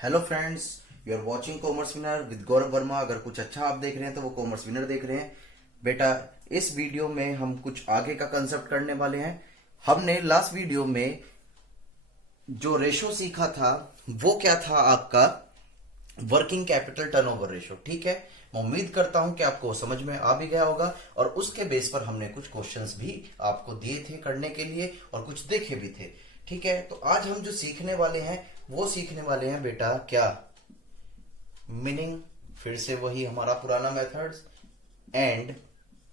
Hello friends, you are watching commerce winner with Gaurav Verma. अगर कुछ अच्छा आप देख रहे हैं तो वो कॉमर्स विनर देख रहे हैं। बेटा, इस वीडियो में हम कुछ आगे का कंसेप्ट करने वाले हैं। हमने लास्ट वीडियो में जो रेशो सीखा था वो क्या था आपका वर्किंग कैपिटल टर्नओवर रेशो। ठीक है, मैं उम्मीद करता हूं कि आपको समझ में आ भी गया होगा और उसके बेस पर हमने कुछ क्वेश्चंस भी आपको दिए थे करने के लिए और कुछ देखे भी थे। ठीक है, तो आज हम जो सीखने वाले हैं वो सीखने वाले हैं बेटा क्या, मीनिंग, फिर से वही हमारा पुराना methods and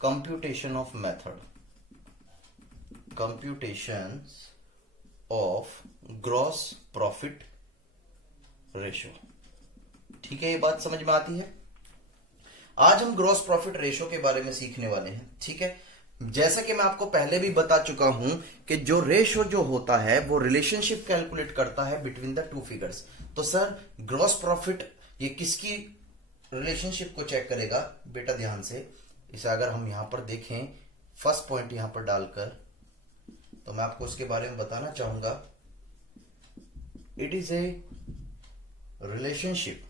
computation of method, computation of gross profit ratio. ठीक है, ये बात समझ में आती है। आज हम ग्रॉस प्रॉफिट रेशो के बारे में सीखने वाले हैं। ठीक है, जैसा कि मैं आपको पहले भी बता चुका हूं कि जो रेशो जो होता है वो रिलेशनशिप कैलकुलेट करता है बिटवीन द टू फिगर्स। तो सर, ग्रॉस प्रॉफिट ये किसकी रिलेशनशिप को चेक करेगा? बेटा ध्यान से, इसे अगर हम यहां पर देखें, फर्स्ट पॉइंट यहां पर डालकर, तो मैं आपको उसके बारे में बताना चाहूंगा। It is a relationship,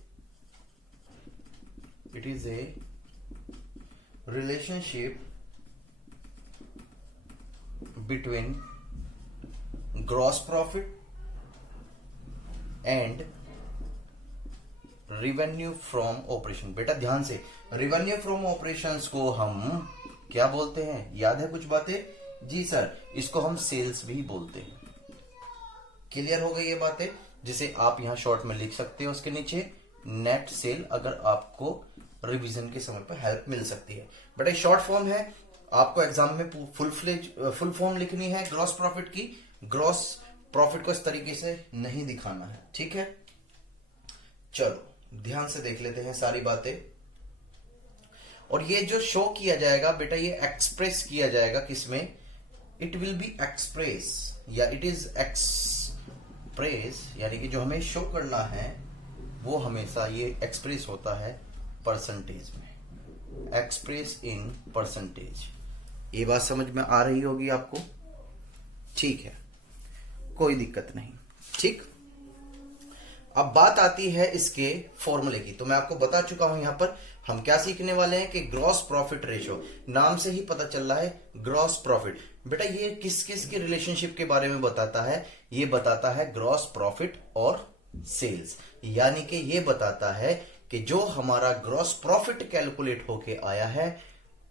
it is a relationship between gross profit and revenue from operation। बेटा ध्यान से, revenue from operations को हम क्या बोलते हैं? याद है कुछ बातें? जी सर, इसको हम सेल्स भी बोलते हैं। क्लियर हो गई ये बातें, जिसे आप यहां शॉर्ट में लिख सकते हो उसके नीचे नेट सेल, अगर आपको रिवीजन के समय पर हेल्प मिल सकती है। बट एक शॉर्ट फॉर्म है, आपको एग्जाम में फुल फॉर्म लिखनी है ग्रॉस प्रॉफिट की। ग्रॉस प्रॉफिट को इस तरीके से नहीं दिखाना है। ठीक है, चलो ध्यान से देख लेते हैं सारी बातें। और ये जो शो किया जाएगा बेटा, ये एक्सप्रेस किया जाएगा किसमें? इट विल बी एक्सप्रेस या इट इज एक्सप्रेस, यानी कि जो हमें शो करना है वो हमेशा ये एक्सप्रेस होता है परसेंटेज में, एक्सप्रेस इन परसेंटेज। ये बात समझ में आ रही होगी आपको? ठीक है, कोई दिक्कत नहीं। ठीक, अब बात आती है इसके फॉर्मूले की। तो मैं आपको बता चुका हूं यहां पर हम क्या सीखने वाले हैं कि ग्रॉस प्रॉफिट रेशो, नाम से ही पता चल रहा है ग्रॉस प्रॉफिट। बेटा ये किस किस की रिलेशनशिप के बारे में बताता है? ये बताता है ग्रॉस प्रॉफिट और सेल्स, यानी कि ये बताता है कि जो हमारा ग्रॉस प्रॉफिट कैलकुलेट होके आया है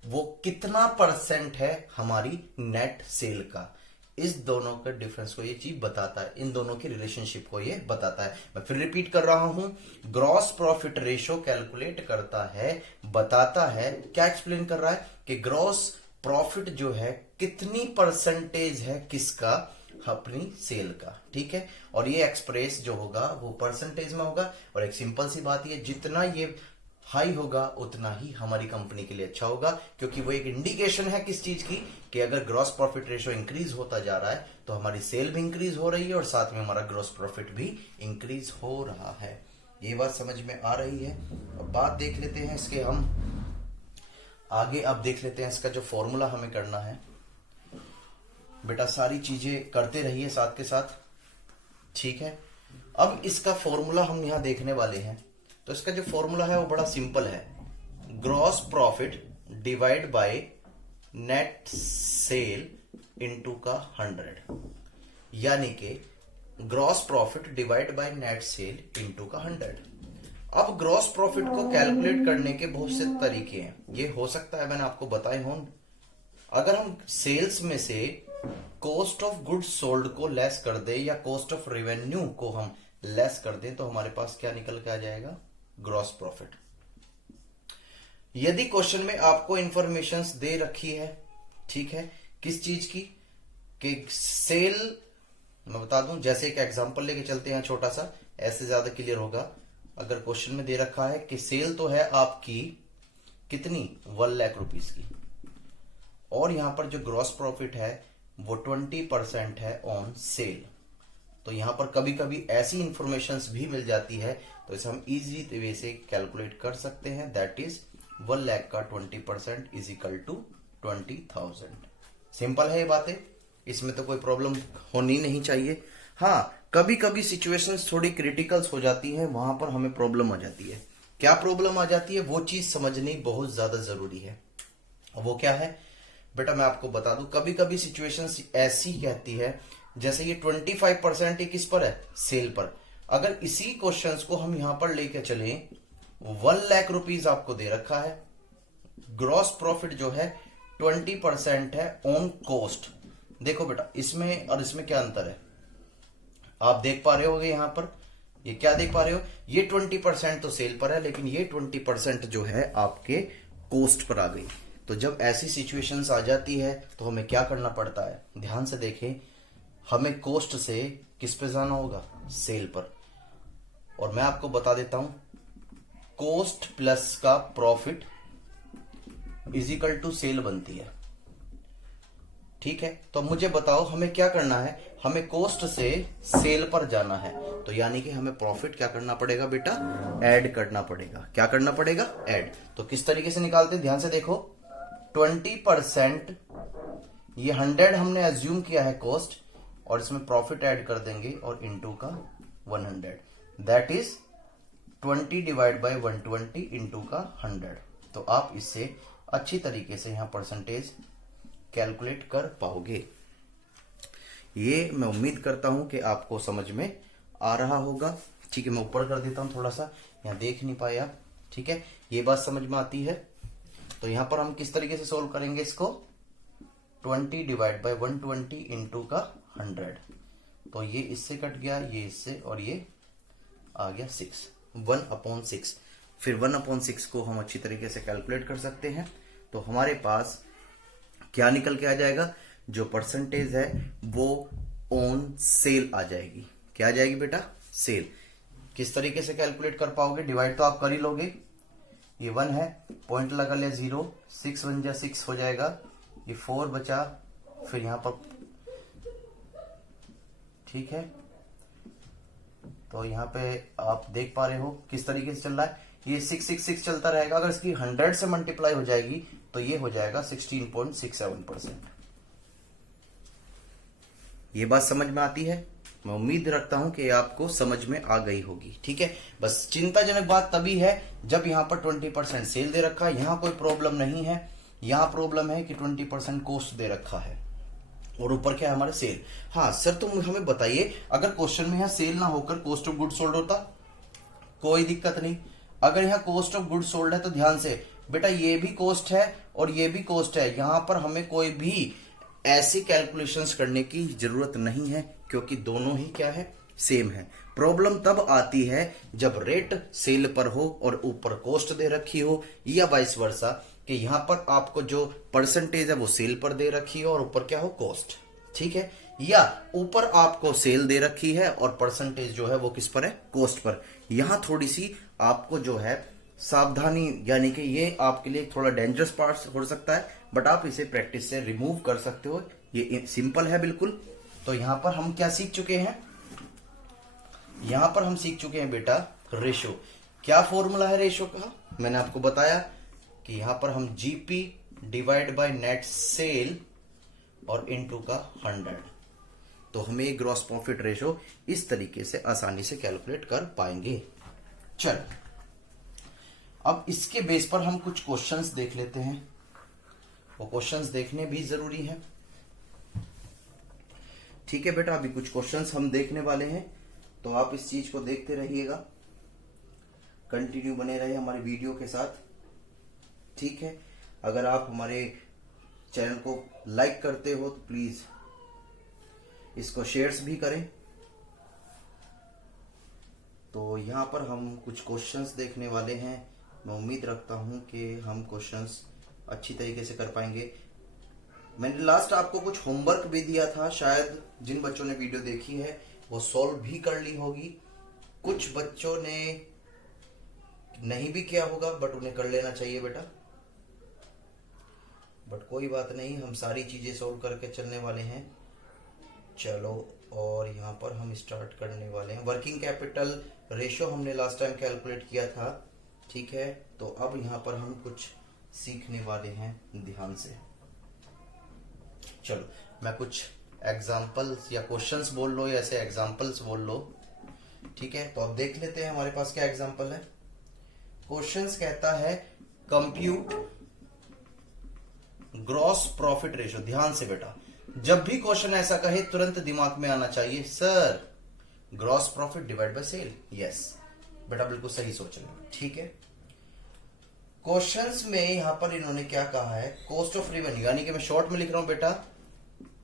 वो कितना परसेंट है हमारी नेट सेल का। इस दोनों के डिफरेंस को ये चीज बताता है, इन दोनों की रिलेशनशिप को ये बताता है। मैं फिर रिपीट कर रहा हूं, ग्रॉस प्रॉफिट रेशो कैलकुलेट करता है, बताता है, क्या एक्सप्लेन कर रहा है कि ग्रॉस प्रॉफिट जो है कितनी परसेंटेज है किसका? अपनी सेल का। ठीक है, और ये एक्सप्रेस जो होगा वो परसेंटेज में होगा। और एक सिंपल सी बात है, जितना ये हाई होगा उतना ही हमारी कंपनी के लिए अच्छा होगा, क्योंकि वो एक इंडिकेशन है किस चीज की, कि अगर ग्रॉस प्रॉफिट रेशो इंक्रीज होता जा रहा है तो हमारी सेल भी इंक्रीज हो रही है और साथ में हमारा ग्रॉस प्रॉफिट भी इंक्रीज हो रहा है। ये बात समझ में आ रही है? अब बात देख लेते हैं इसके हम आगे। अब देख लेते हैं इसका जो फॉर्मूला हमें करना है। बेटा सारी चीजें करते रहिए साथ के साथ। ठीक है, अब इसका फॉर्मूला हम यहां देखने वाले हैं। तो इसका जो फॉर्मूला है वो बड़ा सिंपल है, gross profit divide by net cell into का 100, यानी कि gross profit divide by net cell into का 100। अब ग्रॉस प्रॉफिट को कैलकुलेट करने के बहुत से तरीके हैं। ये हो सकता है मैंने आपको बताए हों, अगर हम सेल्स में से कॉस्ट ऑफ गुड्स सोल्ड को लेस कर दे या कॉस्ट ऑफ रेवेन्यू को हम लेस कर दें तो हमारे पास क्या निकल के आ जाएगा? Gross profit. यदि क्वेश्चन में आपको इंफॉर्मेशन दे रखी है, ठीक है, किस चीज की, कि सेल, मैं बता दूं, जैसे एक एग्जांपल लेके चलते हैं छोटा सा, ऐसे ज्यादा क्लियर होगा। अगर क्वेश्चन में दे रखा है कि सेल तो है आपकी कितनी, 1 लाख रुपीस की, और यहां पर जो ग्रॉस प्रॉफिट है वो 20% है ऑन सेल, तो यहां पर कभी कभी ऐसी इंफॉर्मेशन भी मिल जाती है, तो इसे हम इजी वे से कैलकुलेट कर सकते हैं। दैट इज 1 लाख का 20% इज इक्वल टू 20,000। सिंपल है ये बातें, इसमें तो कोई प्रॉब्लम होनी नहीं चाहिए। हाँ, कभी कभी सिचुएशंस थोड़ी क्रिटिकल्स हो जाती है, वहां पर हमें प्रॉब्लम आ जाती है। क्या प्रॉब्लम आ जाती है, वो चीज समझनी बहुत ज्यादा जरूरी है। वो क्या है बेटा, मैं आपको बता दूं, कभी कभी सिचुएशंस ऐसी कहती है, जैसे ये 25% किस पर है, सेल पर। अगर इसी क्वेश्चंस को हम यहां पर लेके चले, 1 लाख रुपीज आपको दे रखा है, ग्रॉस प्रॉफिट जो है 20% है ऑन कॉस्ट। देखो बेटा, इसमें और इसमें क्या अंतर है, आप देख पा रहे होगे यहां पर, ये क्या देख पा रहे हो, ये 20% तो सेल पर है, लेकिन ये 20% जो है आपके कॉस्ट पर आ गई। तो जब ऐसी सिचुएशंस आ जाती है तो हमें क्या करना पड़ता है, ध्यान से देखें, हमें कॉस्ट से किस पे जाना होगा, सेल पर। और मैं आपको बता देता हूं, कॉस्ट प्लस का profit is equal to sale बनती है। ठीक है, तो मुझे बताओ हमें क्या करना है, हमें कॉस्ट से सेल पर जाना है, तो यानी कि हमें प्रॉफिट क्या करना पड़ेगा बेटा, ऐड करना पड़ेगा। क्या करना पड़ेगा, ऐड। तो किस तरीके से निकालते हैं, ध्यान से देखो, 20%, ये 100 हमने अज्यूम किया है कॉस्ट, और इसमें प्रॉफिट ऐड कर देंगे, और इनटू का 100, that is 20 divide by 120 into का 100। तो आप इससे अच्छी तरीके से यहां परसेंटेज कैलकुलेट कर पाओगे। ये मैं उम्मीद करता हूं कि आपको समझ में आ रहा होगा। ठीक है, मैं ऊपर कर देता हूं थोड़ा सा, यहां देख नहीं पाए आप। ठीक है, ये बात समझ में आती है। तो यहां पर हम किस तरीके से सोल्व करेंगे इसको, 20 डिवाइड बाय 120 इंटू का 100। तो ये इससे कट गया, ये इससे, और ये आ गया 6, 1/6। फिर 1/6 को हम अच्छी तरीके से कैलकुलेट कर सकते हैं। तो हमारे पास क्या निकल के आ जाएगा, जो परसेंटेज है वो ऑन सेल आ जाएगी। क्या आ जाएगी बेटा, सेल। किस तरीके से कैलकुलेट कर पाओगे, डिवाइड तो आप कर ही लोगे, ये 1 है, पॉइंट लगा लिया 0, 6 1 जा 6 हो जाएगा, ये 4 बचा, फिर यहां पर, ठीक है। तो यहां पे आप देख पा रहे हो किस तरीके से चल रहा है, ये 666 चलता रहेगा। अगर इसकी 100 से मल्टीप्लाई हो जाएगी तो ये हो जाएगा 16.67%। ये बात समझ में आती है, मैं उम्मीद रखता हूं कि आपको समझ में आ गई होगी। ठीक है, बस चिंताजनक बात तभी है जब यहां पर 20% सेल दे रखा है, यहां कोई प्रॉब्लम नहीं है। यहां प्रॉब्लम है कि 20% कॉस्ट दे रखा है, और ऊपर क्या है हमारे, सेल। हाँ सर, तुम हमें बताइए, अगर क्वेश्चन में यहां सेल ना होकर कॉस्ट ऑफ गुड सोल्ड होता, कोई दिक्कत नहीं। अगर यहाँ कॉस्ट ऑफ गुड सोल्ड है तो ध्यान से बेटा, ये भी कॉस्ट है और ये भी कॉस्ट है, यहां पर हमें कोई भी ऐसी कैलकुलेशंस करने की जरूरत नहीं है, क्योंकि दोनों ही क्या है, सेम है। प्रॉब्लम तब आती है जब रेट सेल पर हो और ऊपर कॉस्ट दे रखी हो, या वाइस वर्सा, कि यहां पर आपको जो परसेंटेज है वो सेल पर दे रखी हो और ऊपर क्या हो, कॉस्ट। ठीक है, या ऊपर आपको सेल दे रखी है और परसेंटेज जो है वो किस पर है, कॉस्ट पर। यहां थोड़ी सी आपको जो है सावधानी, यानी कि ये आपके लिए थोड़ा डेंजरस पार्ट हो सकता है, बट आप इसे प्रैक्टिस से रिमूव कर सकते हो, ये सिंपल है बिल्कुल। तो यहां पर हम क्या सीख चुके हैं, यहां पर हम सीख चुके हैं बेटा रेशो। क्या फॉर्मूला है रेशो का, मैंने आपको बताया कि यहां पर हम GP divide by net cell और इनटू का 100। तो हमें ग्रॉस प्रॉफिट रेशो इस तरीके से आसानी से कैलकुलेट कर पाएंगे। चल, अब इसके बेस पर हम कुछ क्वेश्चंस देख लेते हैं, वो क्वेश्चंस देखने भी जरूरी है। ठीक है बेटा, अभी कुछ क्वेश्चंस हम देखने वाले हैं, तो आप इस चीज को देखते रहिएगा, कंटिन्यू बने रहे हमारे वीडियो के साथ। ठीक है, अगर आप हमारे चैनल को लाइक करते हो तो प्लीज इसको शेयर्स भी करें। तो यहां पर हम कुछ क्वेश्चंस देखने वाले हैं, मैं उम्मीद रखता हूं कि हम क्वेश्चंस अच्छी तरीके से कर पाएंगे। मैंने लास्ट आपको कुछ होमवर्क भी दिया था, शायद जिन बच्चों ने वीडियो देखी है वो सॉल्व भी कर ली होगी, कुछ बच्चों ने नहीं भी किया होगा, बट उन्हें कर लेना चाहिए बेटा। बट कोई बात नहीं, हम सारी चीजें सॉल्व करके चलने वाले हैं। चलो, और यहाँ पर हम स्टार्ट करने वाले हैं। वर्किंग कैपिटल रेशो हमने लास्ट टाइम कैलकुलेट किया था। ठीक है, तो अब यहाँ पर हम कुछ सीखने वाले हैं, ध्यान से। चलो, मैं कुछ एग्जाम्पल्स या क्वेश्चंस बोल लो या ऐसे एग्जाम्पल्स बोल लो, ठीक है। तो अब देख लेते हैं हमारे पास क्या एग्जाम्पल है। क्वेश्चंस कहता है कंप्यूट ग्रॉस प्रॉफिट रेशियो। ध्यान से बेटा, जब भी क्वेश्चन ऐसा कहे तुरंत दिमाग में आना चाहिए sir gross profit divide by sale. Yes बेटा, बिल्कुल सही सोच रहे हो, ठीक है। क्वेश्चंस में यहां पर इन्होंने क्या कहा है, कॉस्ट ऑफ रेवेन्यू, यानी कि मैं शॉर्ट में लिख रहा हूं बेटा,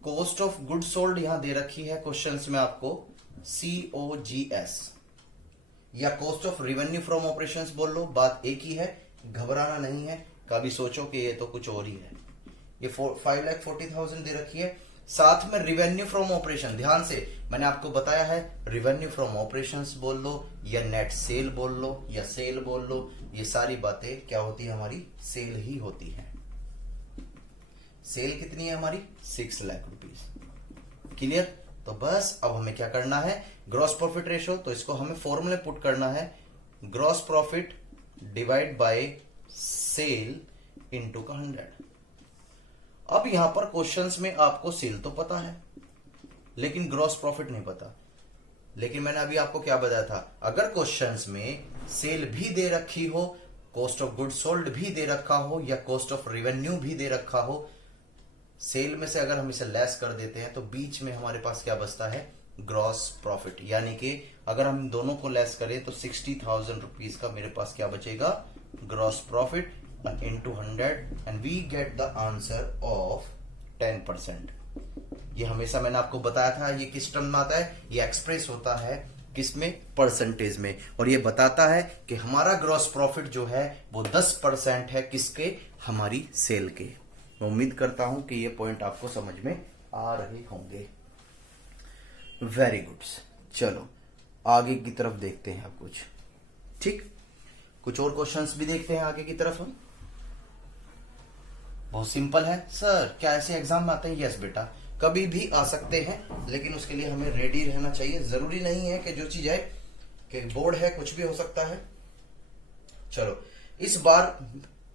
कॉस्ट ऑफ गुड सोल्ड यहां दे रखी है क्वेश्चंस में आपको COGS, या cost of revenue from operations बोल लो, बात एक ही है, घबराना नहीं है। कभी सोचो कि ये तो कुछ और ही है। ये 5,40,000 दे रखी है, साथ में रिवेन्यू फ्रॉम ऑपरेशन। ध्यान से मैंने आपको बताया है, रिवेन्यू फ्रॉम ऑपरेशंस बोल लो या नेट सेल बोल लो या सेल बोल लो, ये सारी बातें क्या होती है, हमारी सेल ही होती है। सेल कितनी है हमारी, 6 लाख रुपीज। क्लियर। तो बस अब हमें क्या करना है, ग्रॉस प्रॉफिट रेशियो, तो इसको हमें फॉर्मूले पुट करना है, gross profit divide by sale into का 100। अब यहां पर क्वेश्चंस में आपको सेल तो पता है लेकिन ग्रॉस प्रॉफिट नहीं पता। लेकिन मैंने अभी आपको क्या बताया था, अगर क्वेश्चंस में सेल भी दे रखी हो, कॉस्ट ऑफ गुड सोल्ड भी दे रखा हो या कॉस्ट ऑफ रेवेन्यू भी दे रखा हो, सेल में से अगर हम इसे लेस कर देते हैं तो बीच में हमारे पास क्या बचता है, ग्रॉस प्रॉफिट। यानी कि अगर हम दोनों को लेस करें तो 60,000 रुपीज का मेरे पास क्या बचेगा, gross profit into 100 and we get the answer of 10%। ये हमेशा मैंने आपको बताया था, ये किस टर्म में आता है, ये एक्सप्रेस होता है किसमें, परसेंटेज में, और ये बताता है कि हमारा ग्रॉस प्रॉफिट जो है वो 10% है किसके, हमारी सेल के। मैं उम्मीद करता हूं कि ये पॉइंट आपको समझ में आ रहे होंगे। Very good. चलो आगे की तरफ देखते हैं अब कुछ, ठीक, कुछ और क्वेश्चंस भी देखते हैं आगे की तरफ हम। बहुत सिंपल है सर, क्या ऐसे एग्जाम में आते हैं, यस बेटा, कभी भी आ सकते हैं, लेकिन उसके लिए हमें रेडी रहना चाहिए। जरूरी नहीं है कि जो चीज है कि बोर्ड है कुछ भी हो सकता है। चलो इस बार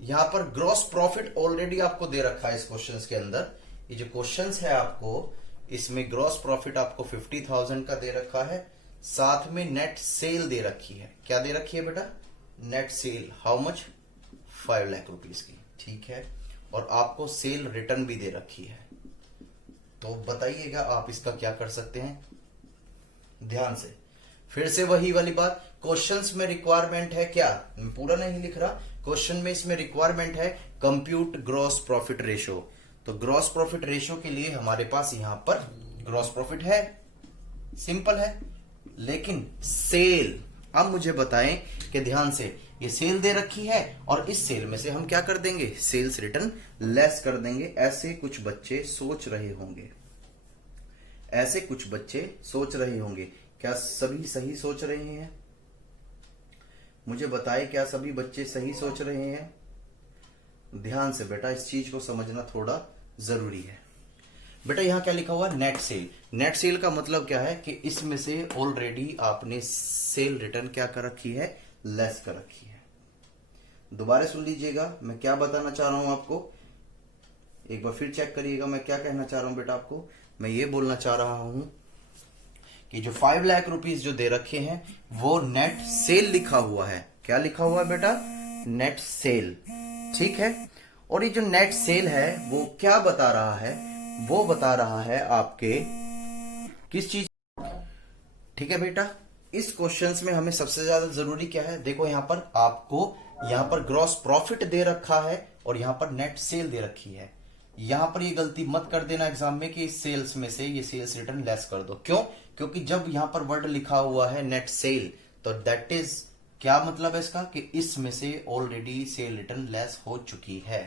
यहां पर ग्रॉस प्रॉफिट ऑलरेडी आपको दे रखा है इस क्वेश्चंस के अंदर। ये जो क्वेश्चंस है आपको, इसमें ग्रॉस प्रॉफिट आपको 50,000 का दे रखा है, साथ में नेट सेल दे रखी है। क्या दे रखी है बेटा, net cell, how much, 5 lakh rupees की, ठीक है। और आपको सेल रिटर्न भी दे रखी है। तो बताइएगा आप इसका क्या कर सकते हैं। ध्यान से, फिर से वही वाली बात, क्वेश्चंस में रिक्वायरमेंट है क्या, मैं पूरा नहीं लिख रहा, क्वेश्चन में इसमें रिक्वायरमेंट है कंप्यूट ग्रॉस प्रॉफिट रेशियो। तो ग्रॉस प्रॉफिट रेशियो के लिए हमारे पास यहां पर ग्रॉस प्रॉफिट है, सिंपल है, लेकिन सेल, अब मुझे बताएं कि ध्यान से, ये सेल दे रखी है और इस सेल में से हम क्या कर देंगे, सेल्स रिटर्न लेस कर देंगे। ऐसे कुछ बच्चे सोच रहे होंगे, ऐसे कुछ बच्चे सोच रहे होंगे, क्या सभी सही सोच रहे हैं, मुझे बताए, क्या सभी बच्चे सही सोच रहे हैं। ध्यान से बेटा, इस चीज को समझना थोड़ा जरूरी है। बेटा यहां क्या लिखा हुआ, नेट सेल। नेट सेल का मतलब क्या है कि इसमें से ऑलरेडी आपने सेल रिटर्न क्या कर रखी है, लेस कर रखी है। दोबारा सुन लीजिएगा, मैं क्या बताना चाह रहा हूं आपको, एक बार फिर चेक करिएगा मैं क्या कहना चाह रहा हूं बेटा आपको। मैं ये बोलना चाह रहा हूं कि जो 5 लाख रुपीज जो दे रखे हैं वो नेट सेल लिखा हुआ है। क्या लिखा हुआ है बेटा, नेट सेल, ठीक है। और ये जो नेट सेल है वो क्या बता रहा है, वो बता रहा है आपके किस चीज, ठीक है बेटा। इस क्वेश्चंस में हमें सबसे ज्यादा जरूरी क्या है, देखो यहां पर आपको, यहां पर ग्रॉस प्रॉफिट दे रखा है और यहां पर नेट सेल दे रखी है। यहां पर ये गलती मत कर देना एग्जाम में कि सेल्स में से ये सेल्स रिटर्न लेस कर दो। क्यों, क्योंकि जब यहां पर वर्ड लिखा हुआ है नेट सेल, तो दैट इज, क्या मतलब है इसका, कि इसमें से ऑलरेडी सेल रिटर्न लेस हो चुकी है।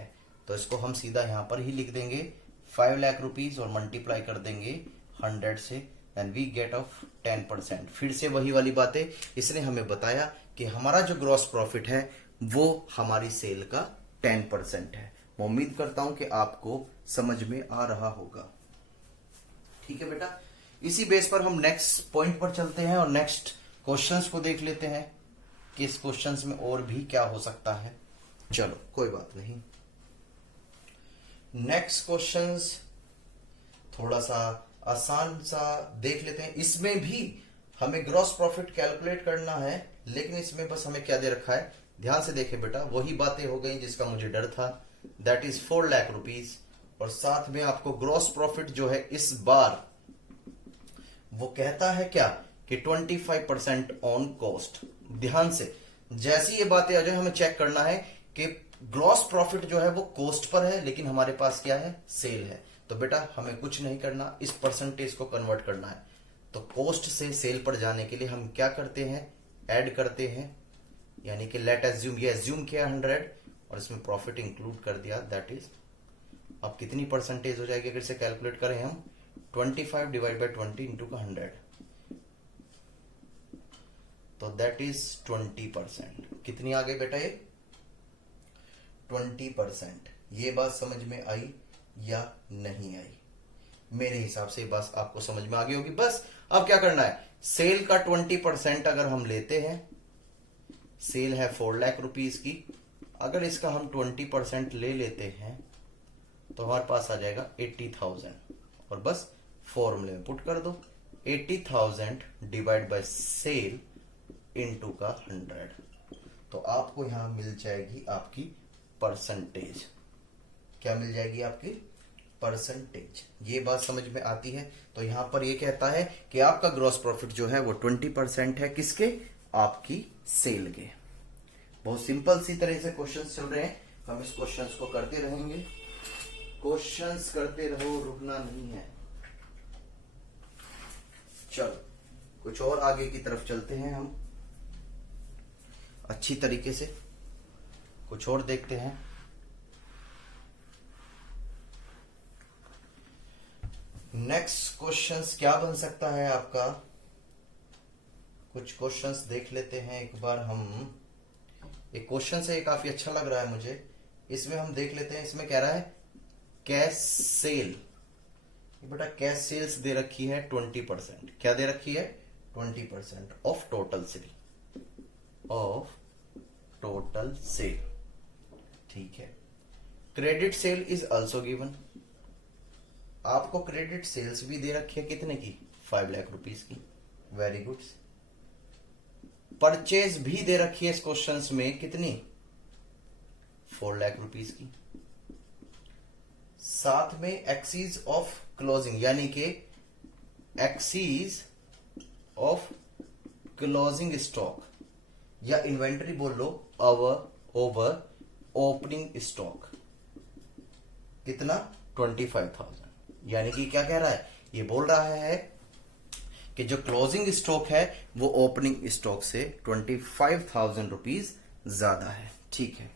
तो इसको हम सीधा यहां पर ही लिख देंगे 5 लाख रुपीज और मल्टीप्लाई कर देंगे 100 से, एंड वी गेट ऑफ 10%। फिर से वही वाली बातें, इसने हमें बताया कि हमारा जो ग्रॉस प्रॉफिट है वो हमारी सेल का 10% है। मैं उम्मीद करता हूं कि आपको समझ में आ रहा होगा, ठीक है बेटा। इसी बेस पर हम नेक्स्ट पॉइंट पर चलते हैं और नेक्स्ट क्वेश्चंस को देख लेते हैं कि इस क्वेश्चंस में और भी क्या हो सकता है। चलो कोई बात नहीं, नेक्स्ट क्वेश्चंस थोड़ा सा आसान सा देख लेते हैं। इसमें भी हमें ग्रॉस प्रॉफिट कैलकुलेट करना है, लेकिन इसमें बस हमें क्या दे रखा है, ध्यान से देखें बेटा, वही बातें हो गई जिसका मुझे डर था, दैट इज 4 लाख रुपीज। और साथ में आपको ग्रॉस प्रॉफिट जो है इस बार वो कहता है क्या कि 25% ऑन कॉस्ट। ध्यान से जैसी ये बातें आ जाए हमें चेक करना है कि ग्रॉस प्रॉफिट जो है वो कॉस्ट पर है, लेकिन हमारे पास क्या है, सेल है। तो बेटा हमें कुछ नहीं करना, इस परसेंटेज को कन्वर्ट करना है। तो कॉस्ट से सेल पर जाने के लिए हम क्या करते हैं, ऐड करते हैं, यानी कि लेट एज्यूम, ये एज्यूम किया 100 और इसमें प्रॉफिट इंक्लूड कर दिया, दैट इज अब कितनी परसेंटेज हो जाएगी अगर इसे कैलकुलेट करें हम, 25 डिवाइड बाई 20 इंटू का 100, तो दैट इज 20%। कितनी आ गई बेटा ये, 20%। ये बात समझ में आई या नहीं आई? मेरे हिसाब से बस आपको समझ में आ गई होगी। बस अब क्या करना है, सेल का 20% अगर हम लेते हैं, सेल है 4 लाख रुपीज की, अगर इसका हम 20% ले लेते हैं तो हमारे पास आ जाएगा 80,000, और बस फॉर्मूले में पुट कर दो, 80,000 डिवाइड बाय सेल इनटू का 100, तो आपको यहां मिल जाएगी आपकी परसेंटेज। क्या मिल जाएगी आपकी परसेंटेज? ये बात समझ में आती है। तो यहां पर ये कहता है कि आपका ग्रॉस प्रॉफिट जो है वो 20% है, किसके, आपकी सेल के। बहुत सिंपल सी तरह से क्वेश्चंस चल रहे हैं, हम इस क्वेश्चंस को करते रहेंगे, क्वेश्चंस करते रहो, रुकना नहीं है। चलो कुछ और आगे की तरफ चलते हैं, हम अच्छी तरीके से कुछ और देखते हैं। नेक्स्ट क्वेश्चंस क्या बन सकता है आपका, कुछ क्वेश्चंस देख लेते हैं एक बार हम। एक क्वेश्चन से काफी अच्छा लग रहा है मुझे, इसमें हम देख लेते हैं। इसमें कह रहा है कैश सेल, बेटा कैश सेल्स दे रखी है 20%। क्या दे रखी है, 20% of total sale, of total sale, ठीक है। Credit sale is also given, आपको क्रेडिट सेल्स भी दे रखी है, कितने की, 5 लाख रुपीज की, वेरी गुड। परचेज भी दे रखी है इस क्वेश्चन में, कितनी, 4 लाख रुपीज की। साथ में एक्सीज ऑफ क्लोजिंग, यानी कि एक्सीज ऑफ क्लोजिंग स्टॉक या इन्वेंटरी बोल लो, ओवर ओपनिंग स्टॉक, कितना, 25,000। यानी कि क्या कह रहा है, ये बोल रहा है कि जो क्लोजिंग स्टॉक है वो ओपनिंग स्टॉक से 25,000 रुपीज ज्यादा है, ठीक है।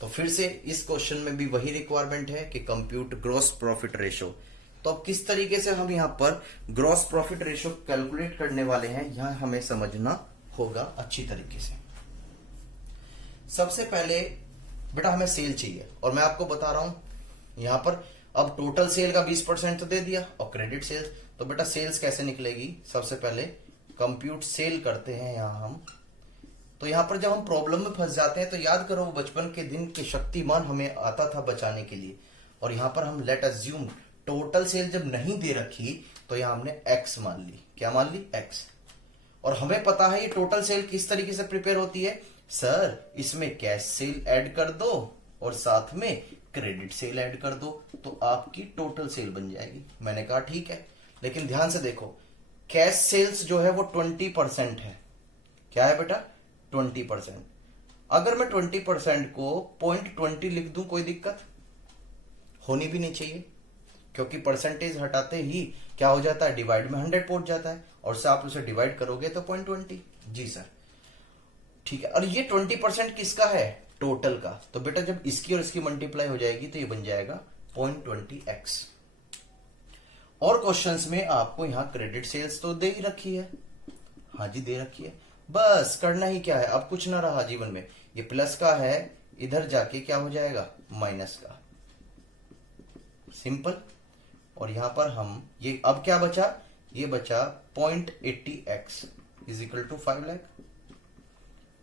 तो फिर से इस क्वेश्चन में भी वही रिक्वायरमेंट है कि कंप्यूट ग्रॉस प्रॉफिट रेशो। तो अब किस तरीके से हम यहां पर ग्रॉस प्रॉफिट रेशो कैलकुलेट करने वाले हैं, यहां हमें समझना होगा अच्छी तरीके से। सबसे पहले बेटा हमें सेल चाहिए, और मैं आपको बता रहा हूं यहां पर अब टोटल सेल का 20% तो दे दिया, और क्रेडिट सेल, तो बेटा सेल्स कैसे निकलेगी, सबसे पहले कंप्यूट सेल करते हैं यहां हम। तो यहां पर जब हम प्रॉब्लम में फंस जाते हैं तो याद करो वो बचपन के दिन के शक्तिमान हमें आता था बचाने के लिए, और यहां पर हम लेट अज्यूम टोटल सेल जब नहीं दे रखी तो यहां हमने एक्स मान ली, क्या मान ली, एक्स। और हमें पता है ये टोटल सेल किस तरीके से प्रिपेयर होती है, सर इसमें कैश सेल ऐड कर दो और साथ में क्रेडिट सेल ऐड कर दो, तो आपकी टोटल सेल बन जाएगी। मैंने कहा ठीक है, लेकिन ध्यान से देखो कैश सेल्स जो है वो 20% है, क्या है बेटा, 20%। अगर मैं 20% को 0.20 लिख दूं, कोई दिक्कत होनी भी नहीं चाहिए, क्योंकि परसेंटेज हटाते ही क्या हो जाता है, डिवाइड में 100 पहुंच जाता है, और से आप उसे डिवाइड करोगे तो 0.20। जी सर ठीक है। और ये 20% किसका है, टोटल का, तो बेटा जब इसकी और इसकी मल्टीप्लाई हो जाएगी तो ये बन जाएगा 0.20x। और क्वेश्चंस में आपको यहां क्रेडिट सेल्स तो दे ही रखी है, हाँ जी दे रखी है, बस करना ही क्या है, अब कुछ ना रहा जीवन में, ये प्लस का है इधर जाके क्या हो जाएगा, माइनस का, सिंपल। और यहां पर हम ये अब क्या बचा, ये बचा 0.80x is equal to 5 lakh.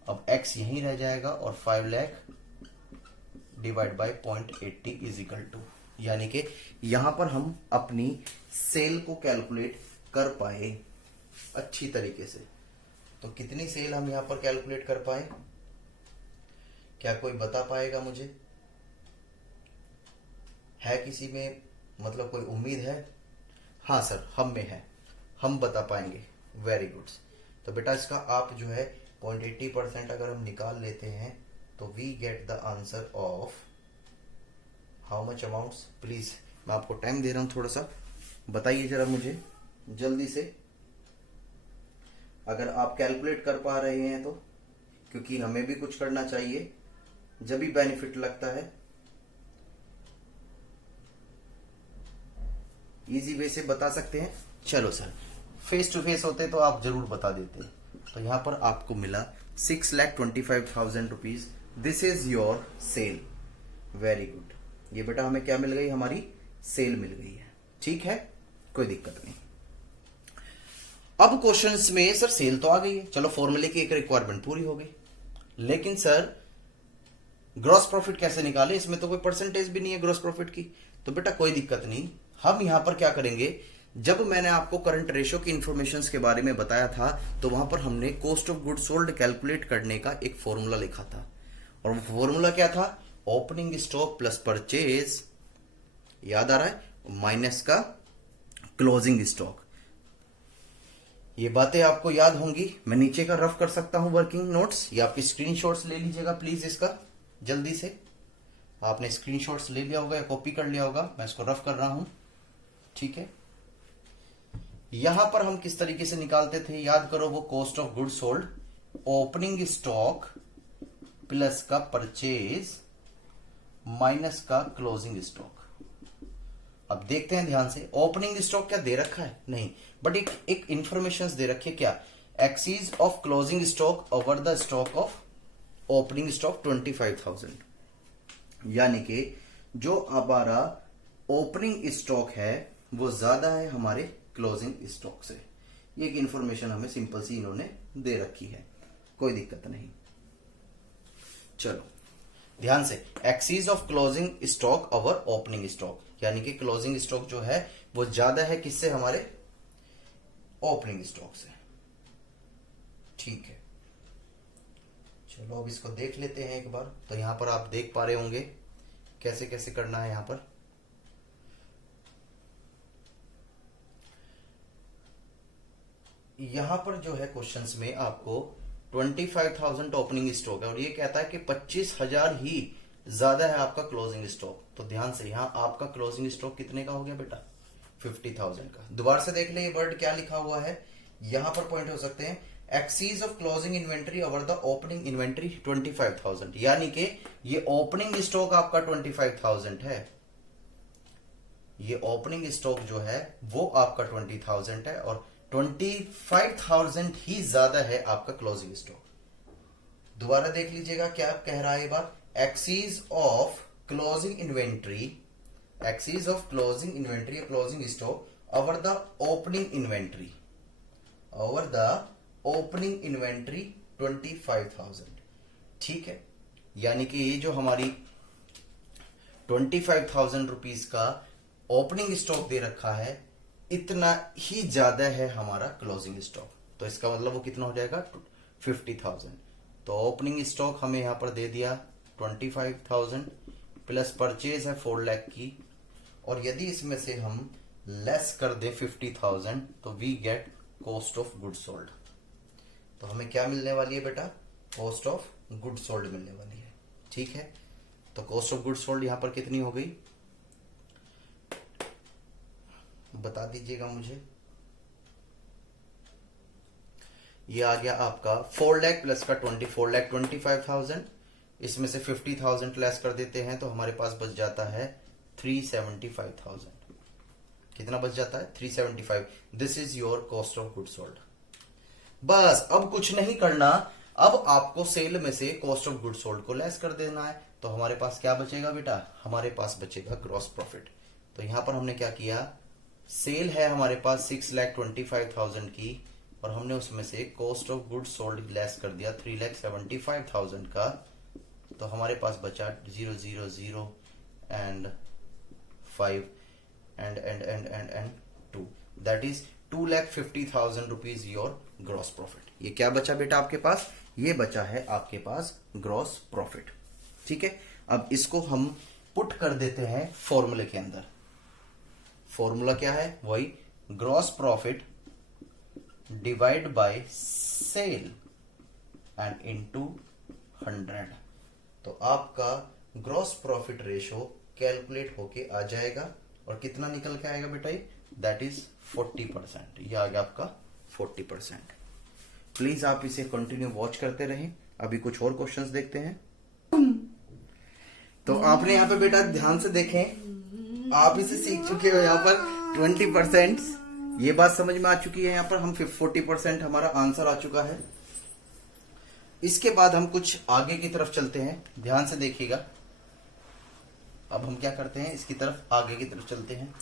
अब x यहीं रह जाएगा और 5 lakh divide by 0.80 is equal to यानी कि यहां पर हम अपनी सेल को कैलकुलेट कर पाए अच्छी तरीके से। तो कितनी सेल हम यहां पर कैलकुलेट कर पाए, क्या कोई बता पाएगा मुझे? है किसी में मतलब कोई उम्मीद है? हाँ सर, हम में है, हम बता पाएंगे। Very good. तो बेटा इसका आप जो है 0.80% अगर हम निकाल लेते हैं तो we get the answer of how much amounts. Please मैं आपको टाइम दे रहा हूं, थोड़ा सा बताइए जरा मुझे जल्दी से, अगर आप कैलकुलेट कर पा रहे हैं तो, क्योंकि हमें भी कुछ करना चाहिए जब भी बेनिफिट लगता है। इजी वे से बता सकते हैं? चलो सर, फेस टू फेस होते तो आप जरूर बता देते। तो यहां पर आपको मिला 6,25,000 rupees. This is your sale. Very good. ये बेटा हमें क्या मिल गई, हमारी सेल मिल गई है। ठीक है, कोई दिक्कत नहीं। अब क्वेश्चंस में सर सेल तो आ गई है, चलो फॉर्मूले की एक रिक्वायरमेंट पूरी हो गई, लेकिन सर ग्रॉस प्रॉफिट कैसे निकाले? इसमें तो कोई परसेंटेज भी नहीं है ग्रॉस प्रॉफिट की। तो बेटा कोई दिक्कत नहीं, हम यहां पर क्या करेंगे, जब मैंने आपको करंट रेशियो की इंफॉर्मेशन के बारे में बताया था तो वहां पर हमने cost of good sold calculate करने का एक फॉर्मूला लिखा था, और वो फॉर्मूला क्या था? ओपनिंग स्टॉक प्लस परचेज, याद आ रहा है, माइनस का क्लोजिंग स्टॉक। ये बातें आपको याद होंगी। मैं नीचे का रफ कर सकता हूं वर्किंग नोट्स, या आपकी स्क्रीनशॉट्स ले लीजिएगा प्लीज इसका जल्दी से। आपने स्क्रीनशॉट्स ले लिया होगा या कॉपी कर लिया होगा, मैं इसको रफ कर रहा हूं। ठीक है, यहां पर हम किस तरीके से निकालते थे, याद करो, वो cost of good sold, opening stock plus का परचेज माइनस का क्लोजिंग स्टॉक। अब देखते हैं ध्यान से, ओपनिंग स्टॉक क्या दे रखा है? नहीं, बट एक इंफॉर्मेशन दे रखी है, क्या? Excess of closing stock over the stock of opening stock 25,000। यानी कि जो हमारा ओपनिंग स्टॉक है वो ज्यादा है हमारे क्लोजिंग स्टॉक से। ये एक इंफॉर्मेशन हमें सिंपल सी इन्होंने दे रखी है, कोई दिक्कत नहीं। चलो ध्यान से, excess of closing stock over opening stock, यानी कि क्लोजिंग स्टॉक जो है वो ज्यादा है किससे? हमारे ओपनिंग स्टॉक से। ठीक है, चलो अब इसको देख लेते हैं एक बार। तो यहां पर आप देख पा रहे होंगे कैसे कैसे करना है। यहां पर जो है क्वेश्चंस में आपको 25,000 ओपनिंग स्टॉक है, और ये कहता है कि 25,000 ही ज्यादा है आपका क्लोजिंग स्टॉक। तो ध्यान से, यहां आपका क्लोजिंग स्टॉक कितने का हो गया बेटा? 50,000 का। दोबारा से देख ले, ये वर्ड क्या लिखा हुआ है, यहां पर पॉइंट हो सकते हैं, excess of closing inventory over the opening inventory 25,000, यानी कि ये ओपनिंग स्टॉक आपका 25,000 है, ये ओपनिंग स्टॉक जो है वो आपका 20,000 है, और 25,000 ही ज्यादा है आपका क्लोजिंग स्टॉक। दोबारा देख लीजिएगा क्या कह रहा है ये बात, excess of closing inventory, excess of closing inventory closing stock over the opening inventory, over the opening inventory 25,000। ठीक है, यानी कि ये जो हमारी 25,000 रुपीज का ओपनिंग स्टॉक दे रखा है, इतना ही ज्यादा है हमारा क्लोजिंग स्टॉक। तो इसका मतलब वो कितना हो जाएगा? 50,000। तो ओपनिंग स्टॉक हमें यहां पर दे दिया 25,000, प्लस परचेज है 4 लाख की, और यदि इसमें से हम लेस कर दे 50,000 तो we get cost of good sold. तो हमें क्या मिलने वाली है बेटा? कॉस्ट ऑफ गुड सोल्ड मिलने वाली है। ठीक है, तो कॉस्ट ऑफ गुड सोल्ड यहां पर कितनी हो गई बता दीजिएगा मुझे। ये आ गया आपका 4 लाख प्लस का 4,25,000, इसमें से 50,000 लेस कर देते हैं तो हमारे पास बच जाता है 375,000। कितना बच जाता है? 375। This is your cost of good sold. बस अब कुछ नहीं करना, अब आपको सेल में से कॉस्ट ऑफ गुड सोल्ड को लेस कर देना है। तो हमारे पास क्या बचेगा बेटा? हमारे पास बचेगा ग्रॉस प्रॉफिट। तो यहां पर हमने क्या किया, सेल है हमारे पास 6,25,000 की, और हमने उसमें से cost of good sold less कर दिया 3,75,000 का। तो हमारे पास बचा 000 and 5 and 2, that is 2,50,000 rupees your gross profit. ये क्या बचा बेटा आपके पास? ये बचा है आपके पास ग्रॉस प्रॉफिट। ठीक है, अब इसको हम पुट कर देते हैं फॉर्मूले के अंदर। फॉर्मूला क्या है? वही gross profit divide by sale and into 100। तो आपका ग्रॉस प्रॉफिट रेशो कैलकुलेट होके आ जाएगा और कितना निकल के आएगा बेटा? ये दैट इज 40%। ये आ गया आपका 40%। प्लीज आप इसे कंटिन्यू वॉच करते रहें। अभी कुछ और क्वेश्चंस देखते हैं। तो आपने यहाँ पे बेटा ध्यान से देखें, आप इसे सीख चुके हो। यहाँ पर 20% ये बात समझ में आ चुकी है। यहाँ पर हम 40% हमारा आंसर आ चुका है। इसके बाद हम कुछ आगे की तरफ चलते हैं, ध्यान से देखिएगा। अब हम क्या करते हैं, इसकी तरफ आगे की तरफ चलते हैं।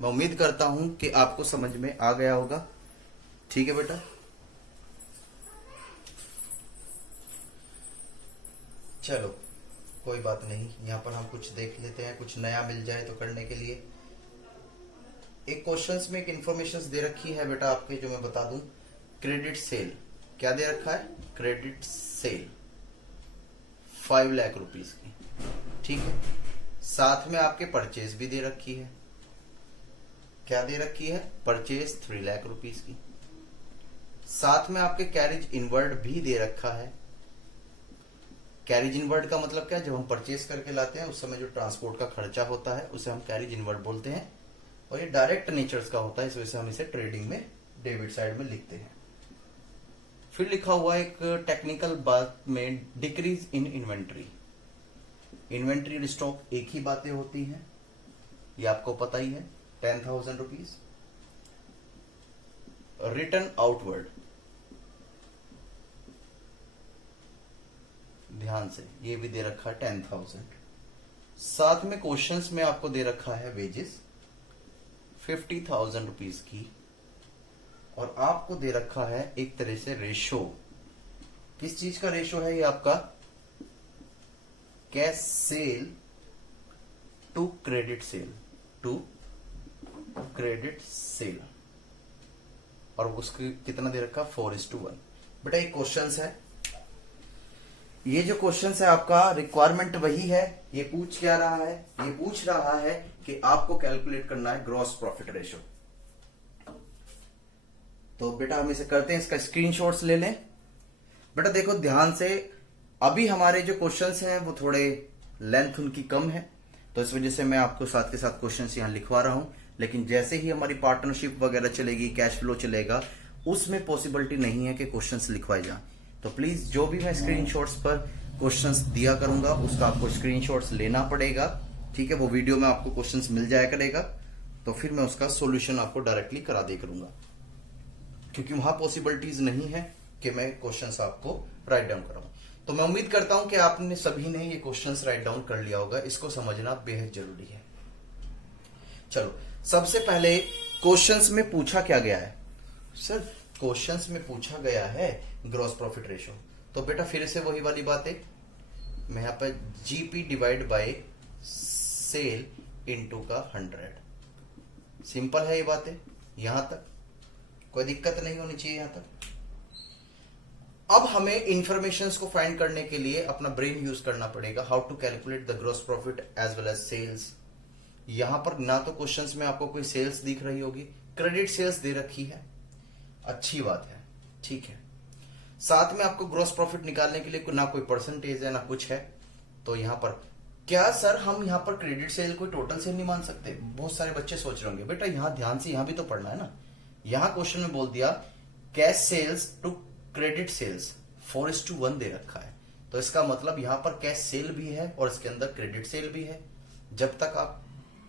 मैं उम्मीद करता हूं कि आपको समझ में आ गया होगा। ठीक है बेटा, चलो कोई बात नहीं। यहां पर हम कुछ देख लेते हैं, कुछ नया मिल जाए तो करने के लिए। एक क्वेश्चंस में एक इंफॉर्मेशन दे रखी है बेटा आपके, जो मैं बता दूं। क्रेडिट सेल क्या दे रखा है? क्रेडिट सेल 5 लाख रुपीस की। ठीक है, साथ में आपके परचेज भी दे रखी है। क्या दे रखी है? परचेज 3 लाख रुपीस की। साथ में आपके कैरेज इनवर्ड भी दे रखा है। कैरेज इनवर्ड का मतलब क्या है? जब हम परचेज करके लाते हैं उस समय जो ट्रांसपोर्ट का खर्चा होता है उसे हम कैरेज इनवर्ड बोलते हैं। और ये डायरेक्ट नेचर्स का होता है, इस वजह से हम इसे ट्रेडिंग में डेबिट साइड में लिखते हैं। फिर लिखा हुआ एक टेक्निकल बात में decrease in inventory. Inventory stock एक ही बातें होती हैं, ये आपको पता ही है। 10,000 रुपीज। रिटर्न आउटवर्ड, ध्यान से, ये भी दे रखा है 10,000। साथ में क्वेश्चंस में आपको दे रखा है वेजेस 50,000 रुपीज की। और आपको दे रखा है एक तरह से रेशो। किस चीज का रेशो है ये आपका? Cash sale to credit sale, to credit sale. और उसके कितना दे रखा? 4:1। बेटा ये क्वेश्चंस है। ये जो क्वेश्चंस है आपका रिक्वायरमेंट वही है। ये पूछ क्या रहा है? ये पूछ रहा है कि आपको कैलकुलेट करना है ग्रॉस प्रॉफिट रेशो। तो बेटा हम इसे करते हैं, इसका स्क्रीनशॉट्स ले लें। बेटा देखो ध्यान से, अभी हमारे जो क्वेश्चंस हैं वो थोड़े लेंथ उनकी कम है, तो इस वजह से मैं आपको साथ के साथ क्वेश्चंस यहां लिखवा रहा हूं। लेकिन जैसे ही हमारी पार्टनरशिप वगैरह चलेगी, कैश फ्लो चलेगा, उसमें पॉसिबिलिटी नहीं है कि क्वेश्चंस लिखवाए जाएं। तो प्लीज जो भी मैं स्क्रीनशॉट्स पर क्वेश्चंस दिया करूंगा उसका आपको स्क्रीनशॉट्स लेना पड़ेगा। ठीक है, वो वीडियो में आपको क्वेश्चंस मिल जाया करेगा, तो फिर मैं उसका सोल्यूशन आपको डायरेक्टली करा दे करूंगा, क्योंकि वहां पॉसिबिलिटीज नहीं है कि मैं क्वेश्चंस आपको राइट डाउन कराऊं। तो मैं उम्मीद करता हूं कि आपने सभी ने ये क्वेश्चंस राइट डाउन कर लिया होगा। इसको समझना बेहद जरूरी है। चलो सबसे पहले क्वेश्चंस में पूछा क्या गया है? सर क्वेश्चंस में पूछा गया है ग्रॉस प्रॉफिट रेशो। तो बेटा फिर से वही वाली बात है, मैं यहां पर GP divide by sale into का 100। सिंपल है ये बातें, यहां तक कोई दिक्कत नहीं होनी चाहिए यहां तक। अब हमें इंफॉर्मेशंस को फाइंड करने के लिए अपना ब्रेन यूज करना पड़ेगा। How to calculate the gross profit as well as sales. यहां पर ना तो क्वेश्चंस में आपको कोई सेल्स दिख रही होगी, क्रेडिट सेल्स दे रखी है, अच्छी बात है, ठीक है। साथ में आपको ग्रॉस प्रॉफिट निकालने के लिए ना कोई परसेंटेज है ना कुछ है। तो यहां पर क्या सर हम यहां पर क्रेडिट सेल को टोटल सेल नहीं मान सकते? बहुत सारे बच्चे सोच रहे होंगे। बेटा यहां ध्यान से यहां भी तो पढ़ना है ना। यहां क्वेश्चन में बोल दिया cash sales to credit sales 4:1 दे रखा है, तो इसका मतलब यहां पर कैश सेल भी है और इसके अंदर क्रेडिट सेल भी है। जब तक आप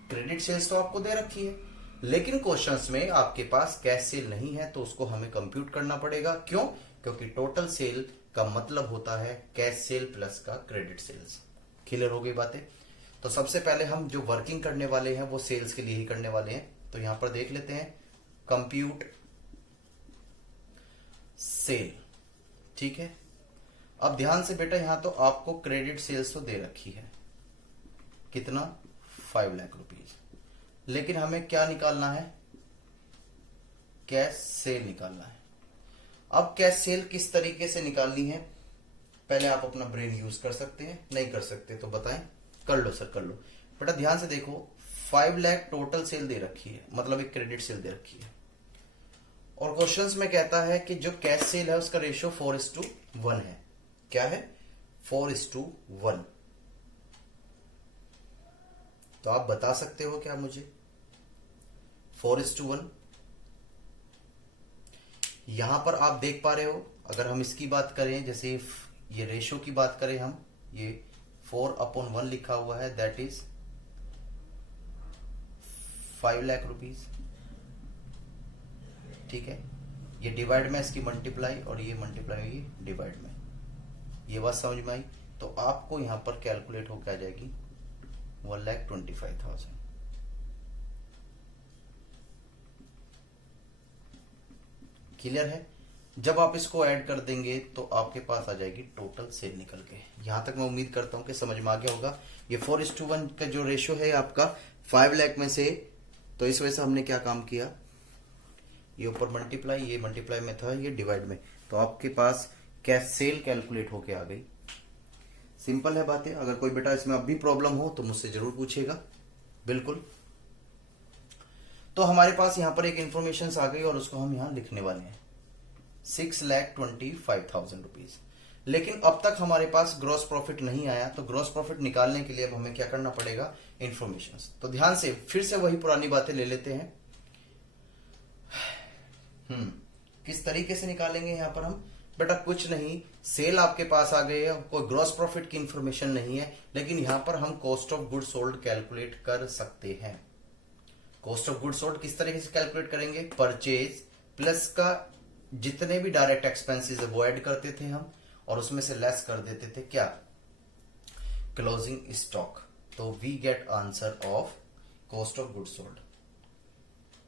क्रेडिट सेल्स तो आपको दे रखी है, लेकिन क्वेश्चंस में आपके पास कैश सेल नहीं है, तो उसको हमें कंप्यूट करना पड़ेगा। क्यों? क्योंकि टोटल सेल का मतलब होता है कैश सेल प्लस का क्रेडिट सेल्स। क्लियर हो गई बातें? तो सबसे पहले हम जो वर्किंग करने वाले हैं वो सेल्स के लिए ही करने वाले हैं। तो यहां पर देख लेते हैं, कंप्यूट सेल। ठीक है, अब ध्यान से बेटा यहां तो आपको क्रेडिट सेल्स तो दे रखी है, कितना? 5 लाख रुपीज। लेकिन हमें क्या निकालना है, कैश सेल निकालना है। अब कैश सेल किस तरीके से निकालनी है, पहले आप अपना ब्रेन यूज कर सकते हैं, नहीं कर सकते तो बताएं। कर लो सर, कर लो बेटा। ध्यान से देखो, 5 लाख टोटल सेल दे रखी है, मतलब एक क्रेडिट सेल दे रखी है, और क्वेश्चंस में कहता है कि जो कैश सेल है उसका रेशियो 4:1 है। क्या है, 4:1। तो आप बता सकते हो क्या मुझे, 4:1। यहां पर आप देख पा रहे हो, अगर हम इसकी बात करें, जैसे ये रेशो की बात करें हम, ये 4/1 लिखा हुआ है, दैट इज 5 लाख रुपीज। ठीक है, ये डिवाइड में इसकी मल्टीप्लाई, और ये मल्टीप्लाई ये डिवाइड में। ये बात समझ में आई? तो आपको यहां पर कैलकुलेट होकर आ जाएगी 1,25,000। क्लियर है? जब आप इसको ऐड कर देंगे तो आपके पास आ जाएगी टोटल सेल निकल के। यहां तक मैं उम्मीद करता हूं कि समझ में आ गया होगा। ये 4:1 का जो रेशियो है आपका 5 लाख में से, तो इस वजह से हमने क्या काम किया, ये ऊपर मल्टीप्लाई, ये मल्टीप्लाई में था, ये डिवाइड में, तो आपके पास कैश सेल कैलकुलेट होके आ गई। सिंपल है बातें। अगर कोई बेटा इसमें अब भी प्रॉब्लम हो तो मुझसे जरूर पूछेगा, बिल्कुल। तो हमारे पास यहां पर एक इंफॉर्मेशन आ गई और उसको हम यहां लिखने वाले हैं, 6,25,000 रुपीज। लेकिन अब तक हमारे पास ग्रॉस प्रॉफिट नहीं आया, तो ग्रॉस प्रॉफिट निकालने के लिए अब हमें क्या करना पड़ेगा, इंफॉर्मेशन। तो ध्यान से फिर से वही पुरानी बातें ले लेते हैं। किस तरीके से निकालेंगे यहां पर हम, बेटा कुछ नहीं, सेल आपके पास आ गई है, कोई ग्रॉस प्रॉफिट की इंफॉर्मेशन नहीं है, लेकिन यहां पर हम cost of good sold calculate कर सकते हैं। कॉस्ट ऑफ गुड सोल्ड किस तरीके से कैलकुलेट करेंगे, परचेज प्लस का जितने भी डायरेक्ट एक्सपेंसेस है वो ऐड करते थे हम, और उसमें से लेस कर देते थे क्या, क्लोजिंग स्टॉक। तो we get answer of cost of good sold.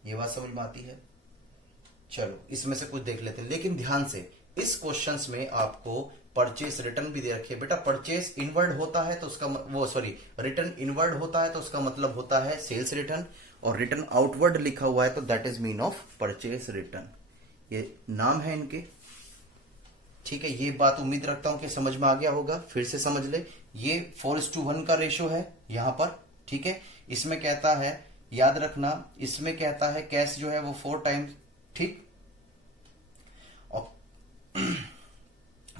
ये बात समझ में आती है? चलो इसमें से कुछ देख लेते हैं, लेकिन ध्यान से इस क्वेश्चंस में आपको परचेस रिटर्न भी दे रखी है। बेटा परचेस इनवर्ड होता है तो उसका रिटर्न इनवर्ड होता है तो उसका मतलब होता है सेल्स रिटर्न, और रिटर्न आउटवर्ड लिखा हुआ है तो that is mean of purchase return. ये नाम है इनके। ठीक है, ये बात उम्मीद रखता हूं कि समझ में आ गया होगा। फिर से समझ ले, ये 4:1 का रेशियो है यहां पर। ठीक है, इसमें कहता है, याद रखना, इसमें कहता है कैश जो है वो 4 टाइम्स, ठीक, और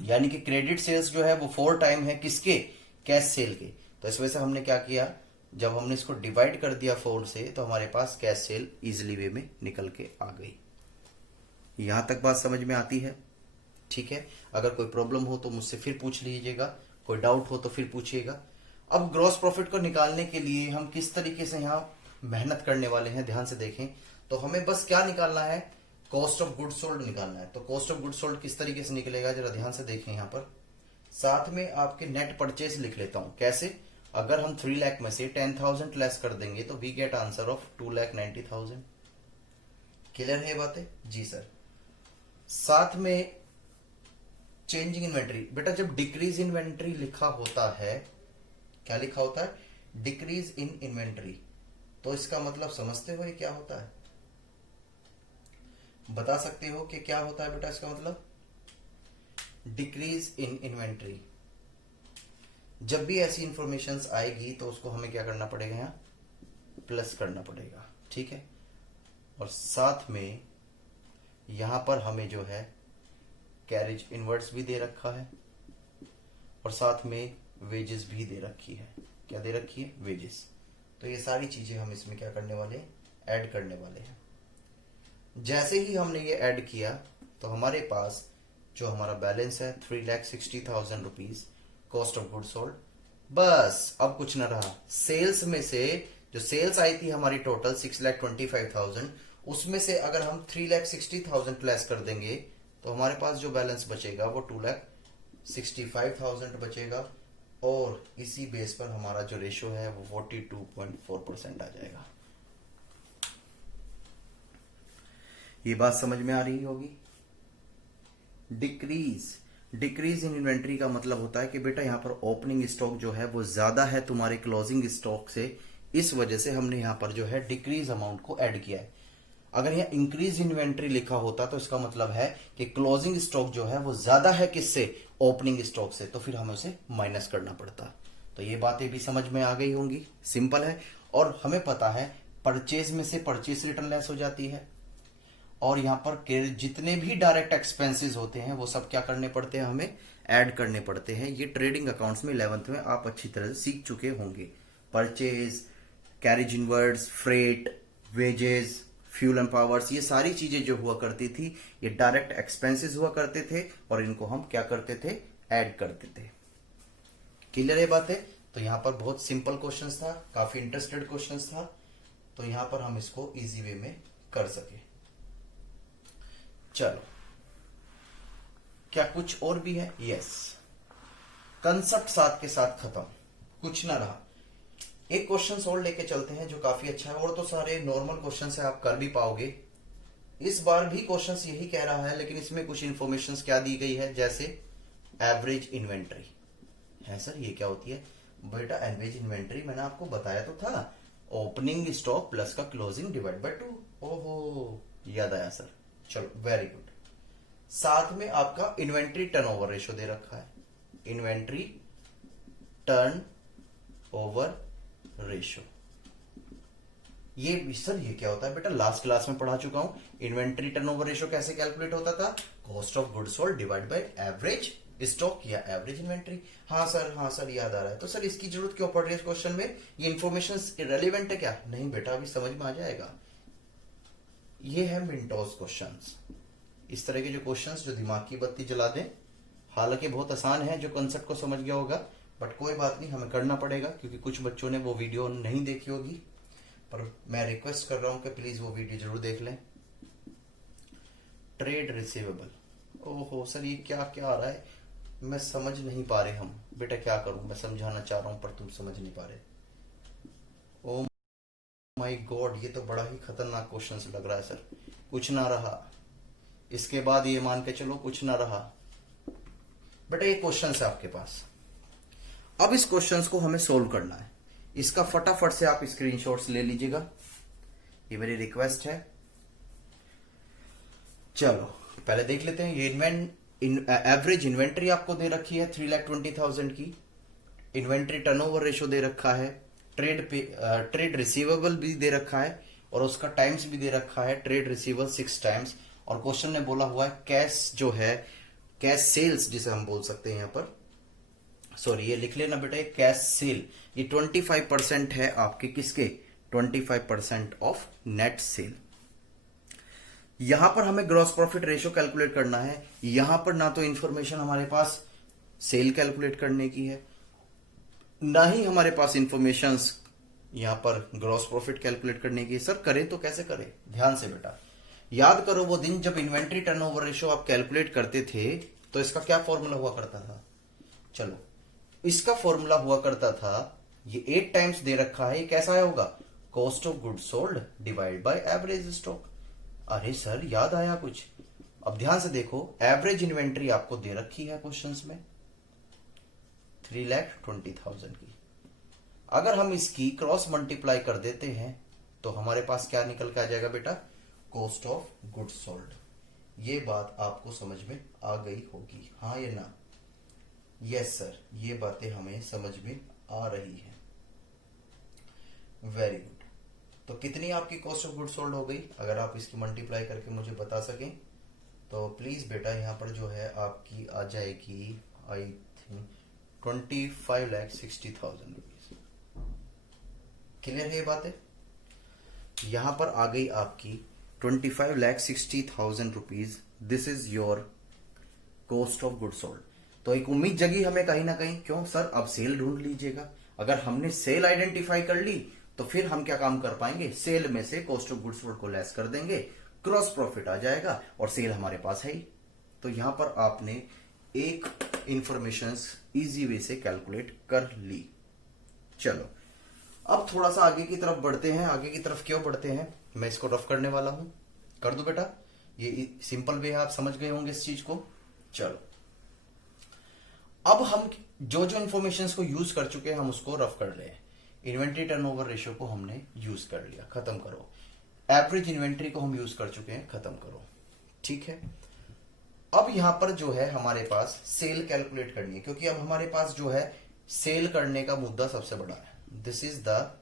यानी कि क्रेडिट सेल्स जो है वो 4 टाइम है किसके, कैश सेल के। तो इस वजह से हमने क्या किया, जब हमने इसको डिवाइड कर दिया 4 से, तो हमारे पास कैश सेल इजिली वे में निकल के आ गई। यहां तक बात समझ में आती है? ठीक है, अगर कोई प्रॉब्लम हो तो मुझसे फिर पूछ लीजिएगा, कोई डाउट हो तो फिर पूछिएगा। अब ग्रॉस प्रॉफिट को निकालने के लिए हम किस तरीके से यहां मेहनत करने वाले हैं, ध्यान से देखें। तो हमें बस क्या निकालना है, कॉस्ट ऑफ गुड सोल्ड निकालना है। तो कॉस्ट ऑफ गुड सोल्ड किस तरीके से निकलेगा, जरा ध्यान से देखें। यहां पर साथ में आपके नेट परचेज लिख लेता हूं। कैसे, अगर हम 3 लाख में से 10,000 लेस कर देंगे तो we get answer of 2,90,000। Clear है बातें? जी सर। साथ में चेंजिंग इन्वेंट्री, बेटा जब डिक्रीज इन्वेंट्री लिखा होता है, क्या लिखा होता है, डिक्रीज इन इन्वेंट्री, तो इसका मतलब समझते हो ये क्या होता है, बता सकते हो कि क्या होता है बेटा इसका मतलब, डिक्रीज इन इन्वेंट्री। जब भी ऐसी इंफॉर्मेशन आएगी तो उसको हमें क्या करना पड़ेगा, यहां प्लस करना पड़ेगा। ठीक है, और साथ में यहां पर हमें जो है कैरेज इनवर्ट्स भी दे रखा है, और साथ में वेजेस भी दे रखी है। क्या दे रखी है, वेजेस। तो ये सारी चीजें हम इसमें क्या करने वाले हैं, ऐड करने वाले हैं। जैसे ही हमने ये ऐड किया तो हमारे पास जो हमारा बैलेंस है 3,60,000 rupees cost of good sold. बस अब कुछ ना रहा, सेल्स में से जो सेल्स आई थी हमारी टोटल 6,25,000, उसमें से अगर हम 3,60,000 लेस कर देंगे तो हमारे पास जो बैलेंस बचेगा वो 2,65,000 बचेगा, और इसी बेस पर हमारा जो रेशियो है वो 42.4% आ जाएगा। ये बात समझ में आ रही होगी। डिक्रीज इन इन्वेंट्री का मतलब होता है कि बेटा यहां पर ओपनिंग स्टॉक जो है वो ज्यादा है तुम्हारे क्लोजिंग स्टॉक से, इस वजह से हमने यहां पर जो है डिक्रीज अमाउंट को ऐड किया है। अगर यहाँ इंक्रीज इन्वेंट्री लिखा होता तो इसका मतलब है कि क्लोजिंग स्टॉक जो है वो ज्यादा है किससे, ओपनिंग स्टॉक से, तो फिर हमें उसे माइनस करना पड़ता। तो ये बातें भी समझ में आ गई होंगी, सिंपल है। और हमें पता है परचेज में से परचेज रिटर्न लेस हो जाती है, और यहां पर जितने भी डायरेक्ट एक्सपेंसेस होते हैं वो सब क्या करने पड़ते हैं, हमें ऐड करने पड़ते हैं। ये ट्रेडिंग अकाउंट्स में 11th में आप अच्छी तरह से सीख चुके होंगे। Purchase, carriage inwards, freight, wages, fuel and powers, ये सारी चीजें जो हुआ करती थी ये डायरेक्ट एक्सपेंसेस हुआ करते थे, और इनको हम क्या करते थे, ऐड करते थे। क्लियर है बातें? तो यहां पर बहुत सिंपल क्वेश्चंस था, काफी इंटरेस्टेड क्वेश्चंस था, तो यहां पर हम इसको इजी वे में कर सके। चलो, क्या कुछ और भी है? यस, कंसेप्ट साथ के साथ खत्म, कुछ ना रहा। एक क्वेश्चन और लेके चलते हैं जो काफी अच्छा है, और तो सारे नॉर्मल क्वेश्चन है, आप कर भी पाओगे। इस बार भी क्वेश्चन यही कह रहा है, लेकिन इसमें कुछ इंफॉर्मेशन क्या दी गई है, जैसे एवरेज इन्वेंट्री है। सर ये क्या होती है? बेटा एवरेज इन्वेंट्री मैंने आपको बताया तो था, ओपनिंग स्टॉक प्लस का क्लोजिंग डिवाइड बाय 2। ओहो, याद आया सर, चलो वेरी गुड। साथ में आपका इन्वेंट्री टर्नओवर रेशो दे रखा है, इन्वेंट्री टर्न ओवर रेशो। ये भी सर ये क्या होता है? बेटा लास्ट क्लास में पढ़ा चुका हूं। इन्वेंट्री टर्नओवर रेशो कैसे कैलकुलेट होता था? Cost of goods sold divide by average stock या एवरेज इन्वेंट्री। हाँ सर याद आ रहा है। तो सर इसकी जरूरत क्यों पड़ रही है इस क्वेश्चन में? ये इंफॉर्मेशन इरेलीवेंट है क्या? नहीं बेटा, अभी समझ में आ जाएगा। ये है मिनटोज क्वेश्चंस, इस तरह के जो क्वेश्चंस जो दिमाग की बत्ती जला दें। हालांकि बहुत आसान है, जो कंसेप्ट को समझ गया होगा, बट कोई बात नहीं, हमें करना पड़ेगा क्योंकि कुछ बच्चों ने वो वीडियो नहीं देखी होगी। पर मैं रिक्वेस्ट कर रहा हूं कि प्लीज वो वीडियो जरूर देख लें। ट्रेड रिसीवेबल, ओहो सर ये क्या क्या आ रहा है, मैं समझ नहीं पा रहे हम। बेटा क्या करूं, मैं समझाना चाह रहा हूं पर तुम समझ नहीं पा रहे। ओ माय गॉड, ये तो बड़ा ही खतरनाक क्वेश्चन लग रहा है सर। कुछ ना रहा, इसके बाद ये मान के चलो कुछ ना रहा। बेटा ये क्वेश्चन है आपके पास, अब इस क्वेश्चंस को हमें सोल्व करना है। इसका फटाफट से आप स्क्रीनशॉट्स ले लीजिएगा, ये मेरी रिक्वेस्ट है। चलो पहले देख लेते हैं। ये एवरेज इन्वेंट्री आपको दे रखी है 3,20,000 की, इन्वेंट्री टर्नओवर रेशो दे रखा है, ट्रेड रिसीवेबल भी दे रखा है, और उसका टाइम्स भी दे रखा है, ट्रेड रिसीवेबल 6 टाइम्स। और क्वेश्चन में बोला हुआ है कैश जो है, कैश सेल्स जिसे हम बोल सकते हैं यहां पर, सॉरी ये लिख लेना बेटा, कैश सेल ये 25% है आपके किसके, 25% ऑफ नेट सेल। यहां पर हमें ग्रॉस प्रॉफिट रेशियो कैलकुलेट करना है। यहां पर ना तो इंफॉर्मेशन हमारे पास सेल कैलकुलेट करने की है, ना ही हमारे पास इंफॉर्मेशन यहां पर ग्रॉस प्रॉफिट कैलकुलेट करने की। सर करें तो कैसे करें? ध्यान से बेटा याद करो, वो दिन जब इन्वेंट्री टर्नओवर रेशियो आप कैलकुलेट करते थे तो इसका क्या फॉर्मूला हुआ करता था? चलो इसका फॉर्मूला हुआ करता था, ये 8 टाइम्स दे रखा है, ये कैसा होगा, cost of goods sold divide by average stock. अरे सर याद आया कुछ? अब ध्यान से देखो, एवरेज इन्वेंट्री आपको दे रखी है क्वेश्चंस में 3,20,000 की। अगर हम इसकी क्रॉस मल्टीप्लाई कर देते हैं तो हमारे पास क्या निकल के आ जाएगा बेटा, कॉस्ट ऑफ गुड्स सोल्ड। ये बात आपको समझ में आ गई होगी, हाँ या ना? यस सर, ये बातें हमें समझ में आ रही हैं। Very good. तो कितनी आपकी कॉस्ट ऑफ गुड्स सोल्ड हो गई? अगर आप इसकी मल्टीप्लाई करके मुझे बता सकें तो प्लीज बेटा यहां पर जो है आपकी आ जाएगी, आई थिंक 25,60,000 रुपीज। क्लियर है ये बातें? यहां पर आ गई आपकी 25,60,000 rupees. This is your cost of goods sold. तो एक उम्मीद जगी हमें कहीं ना कहीं, क्यों सर अब सेल ढूंढ लीजिएगा। अगर हमने सेल आइडेंटिफाई कर ली तो फिर हम क्या काम कर पाएंगे, सेल में से कॉस्ट ऑफ गुड्स सोल्ड को लेस कर देंगे, क्रॉस प्रॉफिट आ जाएगा और सेल हमारे पास है ही। तो यहां पर आपने एक इंफॉर्मेशन इजी वे से कैलकुलेट कर ली। चलो अब थोड़ा सा आगे की तरफ बढ़ते हैं। आगे की तरफ क्यों बढ़ते हैं, मैं इसको रफ करने वाला हूं, कर दो बेटा। ये सिंपल वे है, आप समझ गए होंगे इस चीज को। चलो अब हम जो जो इंफॉर्मेशन को यूज कर चुके हैं हम उसको रफ कर रहे हैं। इन्वेंट्री टर्नओवर रेशियो को हमने यूज कर लिया, खत्म करो। एवरेज इन्वेंट्री को हम यूज कर चुके हैं, खत्म करो। ठीक है, अब यहां पर जो है हमारे पास सेल कैलकुलेट करनी है, क्योंकि अब हमारे पास जो है सेल करने का मुद्दा सबसे बड़ा है। This is the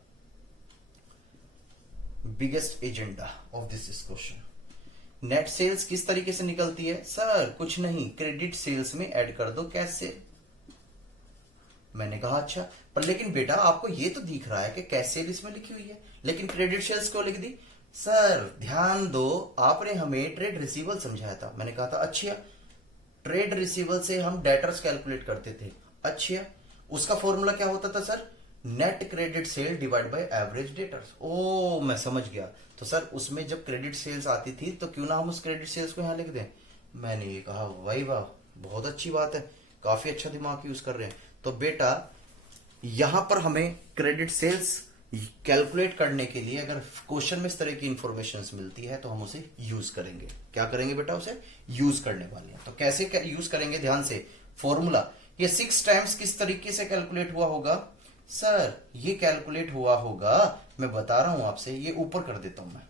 biggest agenda of this question. Net sales किस तरीके से निकलती है? सर कुछ नहीं, क्रेडिट सेल्स में ऐड कर दो कैश सेल। मैंने कहा अच्छा, पर लेकिन बेटा आपको ये तो दिख रहा है कि कैश सेल इसमें लिखी हुई है, लेकिन क्रेडिट सेल्स क्यों लिख दी? सर ध्यान दो, आपने हमें ट्रेड रिसीवल समझाया था। मैंने कहा था अच्छा, ट्रेड रिसीवल से हम डेटर्स कैलकुलेट करते थे। अच्छा, उसका फॉर्मूला क्या होता था sir? Net credit sale divide by average debtors. ओ मैं समझ गया। तो सर उसमें जब क्रेडिट सेल्स आती थी तो क्यों ना हम उस क्रेडिट सेल्स को यहां लिख दें। मैंने ये कहा वाह वाह, बहुत अच्छी बात है, काफी अच्छा दिमाग यूज कर रहे हैं। तो बेटा यहां पर हमें क्रेडिट सेल्स कैलकुलेट करने के लिए अगर क्वेश्चन में इस तरह की इंफॉर्मेशन मिलती है तो हम उसे यूज करेंगे। क्या करेंगे बेटा? उसे यूज करने वाले हैं। तो कैसे यूज करेंगे? ध्यान से, फॉर्मूला ये 6 टाइम्स किस तरीके से कैलकुलेट हुआ होगा? सर ये कैलकुलेट हुआ होगा, मैं बता रहा हूं आपसे, ये ऊपर कर देता हूं मैं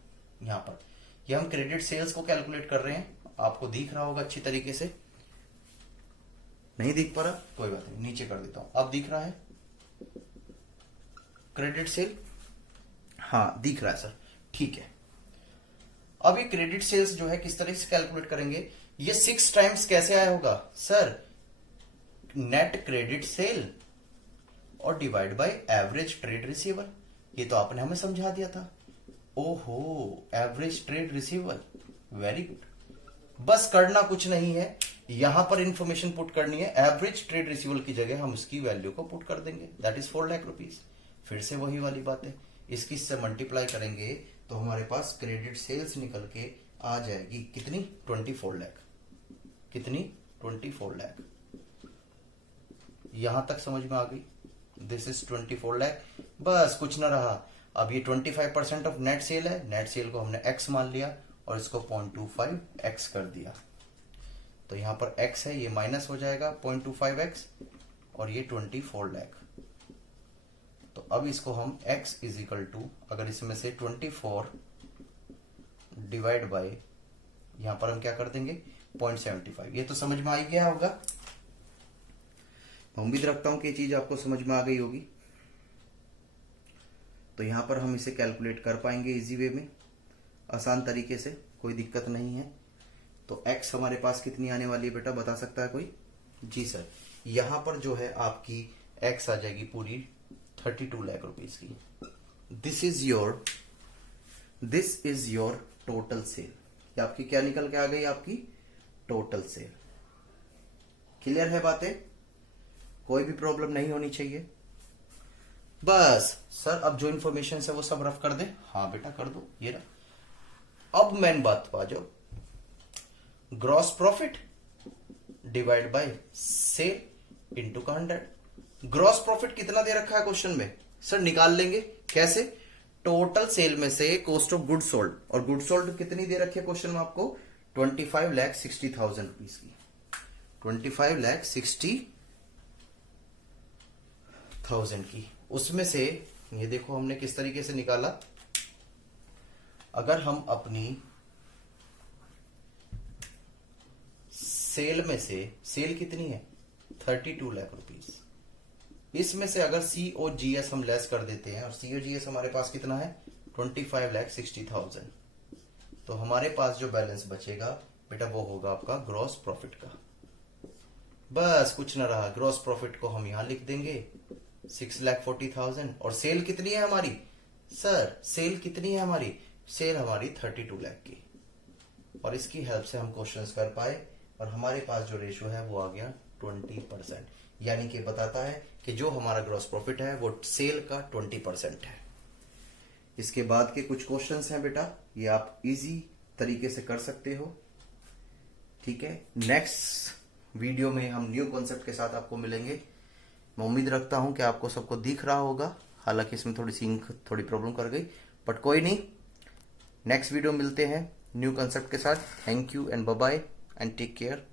यहां पर। ये हम क्रेडिट सेल्स को कैलकुलेट कर रहे हैं, आपको दिख रहा होगा अच्छी तरीके से। नहीं दिख पा रहा? कोई बात नहीं, नीचे कर देता हूं। अब दिख रहा है क्रेडिट सेल? हाँ दिख रहा है सर, ठीक है। अब ये क्रेडिट सेल्स जो है किस तरह से कैलकुलेट करेंगे? ये 6 टाइम्स कैसे आया होगा? सर नेट क्रेडिट सेल और डिवाइड बाय एवरेज ट्रेड रिसीवल। ये तो आपने हमें समझा दिया था। ओहो, एवरेज ट्रेड रिसीवल, वेरी गुड। बस करना कुछ नहीं है, यहां पर इंफॉर्मेशन पुट करनी है। एवरेज ट्रेड रिसीवल की जगह हम उसकी वैल्यू को पुट कर देंगे, दैट इज 4 लाख रुपीज। फिर से वही वाली बात है, इसकी से मल्टीप्लाई करेंगे तो हमारे पास क्रेडिट सेल्स निकल के आ जाएगी कितनी? 24 लाख। कितनी? 24 लाख। यहां तक समझ में आ गई? This is 24 lakh. बस कुछ ना रहा। अब ये 25% ऑफ नेट सेल है, नेट सेल को हमने x मान लिया और इसको 0.25x कर दिया। तो यहां पर x है, ये माइनस हो जाएगा 0.25x और ये 24 लाख। तो अब इसको हम x इज इक्वल टू, अगर इसमें से 24 डिवाइड बाय, यहां पर हम क्या कर देंगे? 0.75। ये तो समझ में आ ही गया होगा। मैं उम्मीद रखता हूं कि ये चीज आपको समझ में आ गई होगी। तो यहां पर हम इसे कैलकुलेट कर पाएंगे इजी वे में, आसान तरीके से, कोई दिक्कत नहीं है। तो x हमारे पास कितनी आने वाली है बेटा, बता सकता है कोई? जी सर, यहां पर जो है आपकी x आ जाएगी पूरी 32 लाख रुपीस की। This is your total sale. आपकी क्या निकल के आ गई? आपकी टोटल सेल। क्लियर है बातें? कोई भी प्रॉब्लम नहीं होनी चाहिए। बस सर अब जो इंफॉर्मेशन है वो सब रफ कर दे। हाँ बेटा कर दो, ये रहा। अब मेन बात पे आ जाओ, gross profit divide by sale into का 100। ग्रॉस प्रॉफिट कितना दे रखा है क्वेश्चन में? सर निकाल लेंगे। कैसे? टोटल सेल में से कॉस्ट ऑफ गुड सोल्ड, और गुड सोल्ड कितनी दे रखी है क्वेश्चन में आपको? 25,60,000 रुपीज की। 25,60,000 की। उसमें से ये देखो हमने किस तरीके से निकाला। अगर हम अपनी सेल में से, सेल कितनी है? 32 लाख रुपीज। इसमें से अगर COGS हम लेस कर देते हैं, और COGS हमारे पास कितना है? 25,60,000। तो हमारे पास जो बैलेंस बचेगा बेटा वो होगा आपका ग्रॉस प्रॉफिट का। बस कुछ ना रहा, ग्रॉस प्रॉफिट को हम यहां लिख देंगे 6,40,000। और सेल कितनी है हमारी? सर सेल कितनी है हमारी? सेल हमारी 32 लाख की। और इसकी हेल्प से हम क्वेश्चंस कर पाए, और हमारे पास जो रेशियो है वो आ गया 20%। यानी कि बताता है कि जो हमारा ग्रॉस प्रॉफिट है वो सेल का 20% है। इसके बाद के कुछ क्वेश्चंस हैं बेटा, ये आप इजी तरीके से कर सकते हो। ठीक है, नेक्स्ट वीडियो में हम न्यू कॉन्सेप्ट के साथ आपको मिलेंगे। मैं उम्मीद रखता हूं कि आपको सबको दिख रहा होगा, हालांकि इसमें थोड़ी प्रॉब्लम कर गई, बट कोई नहीं। नेक्स्ट वीडियो मिलते हैं न्यू कॉन्सेप्ट के साथ। Thank you and bye bye and take care.